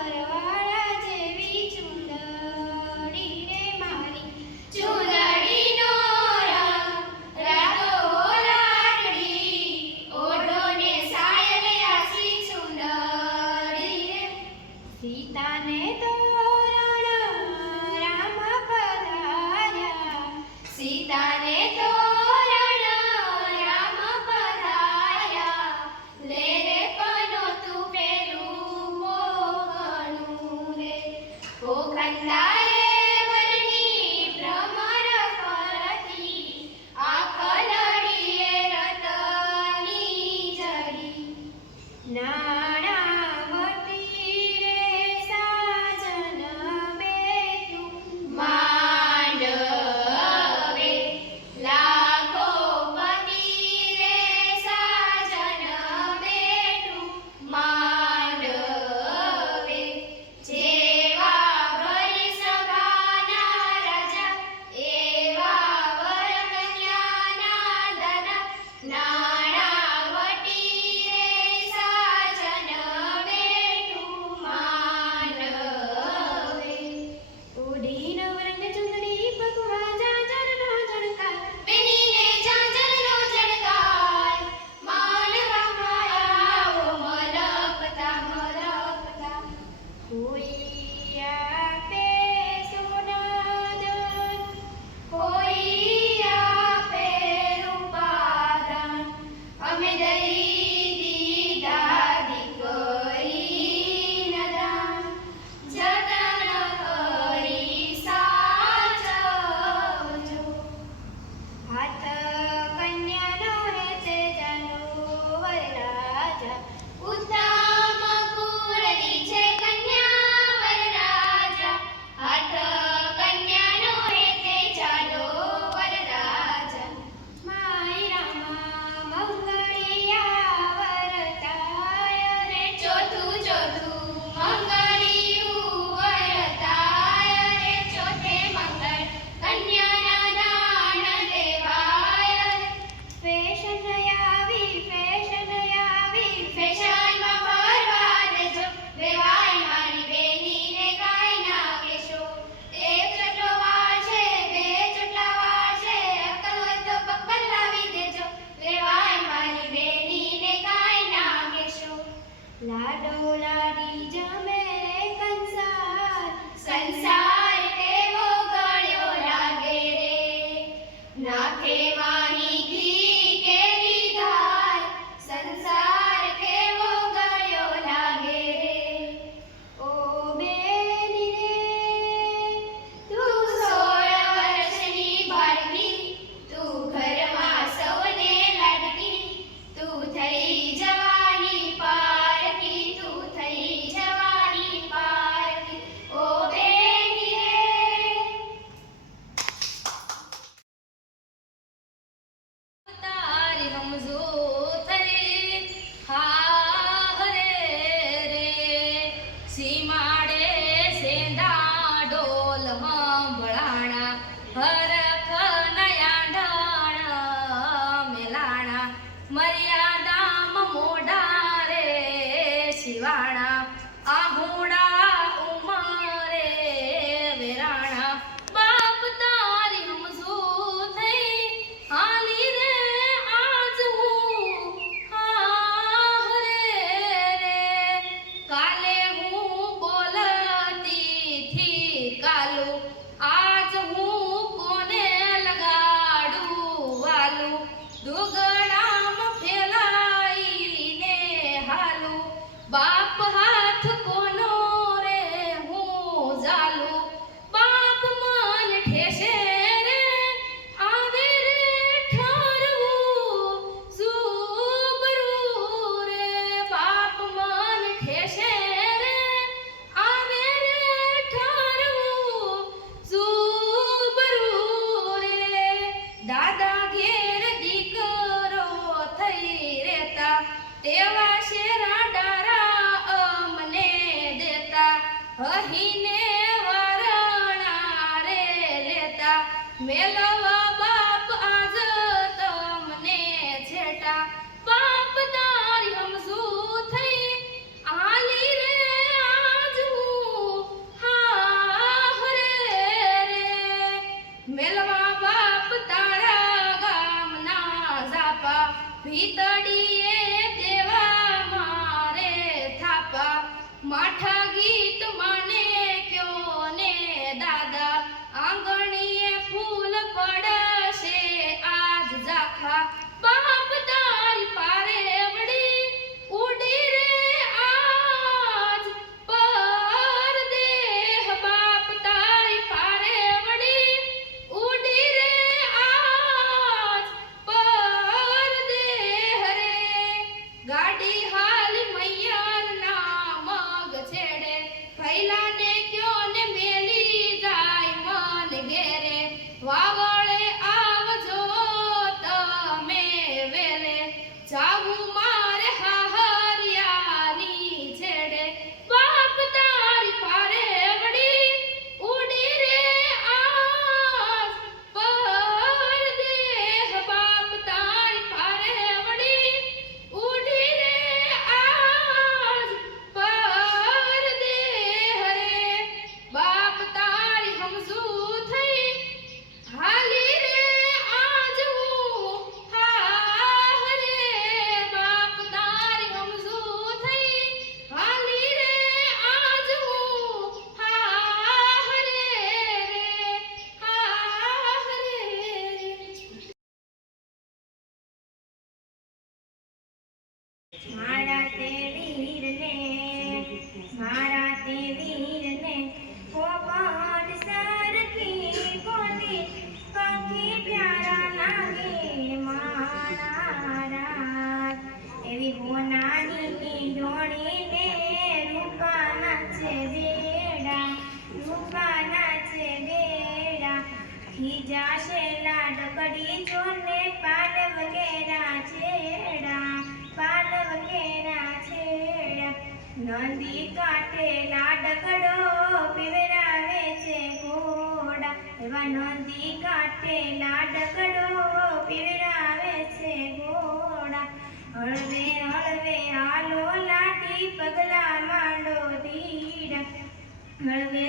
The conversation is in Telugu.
ಪರವಾಗಿ గాలు. ఆ Amen.